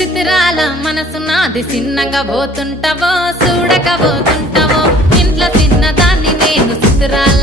చిత్రాల మనసు నాది చిన్నగా పోతుంటావో చూడక పోతుంటావో ఇంట్లో చిన్నదాన్ని నేను చిత్రాల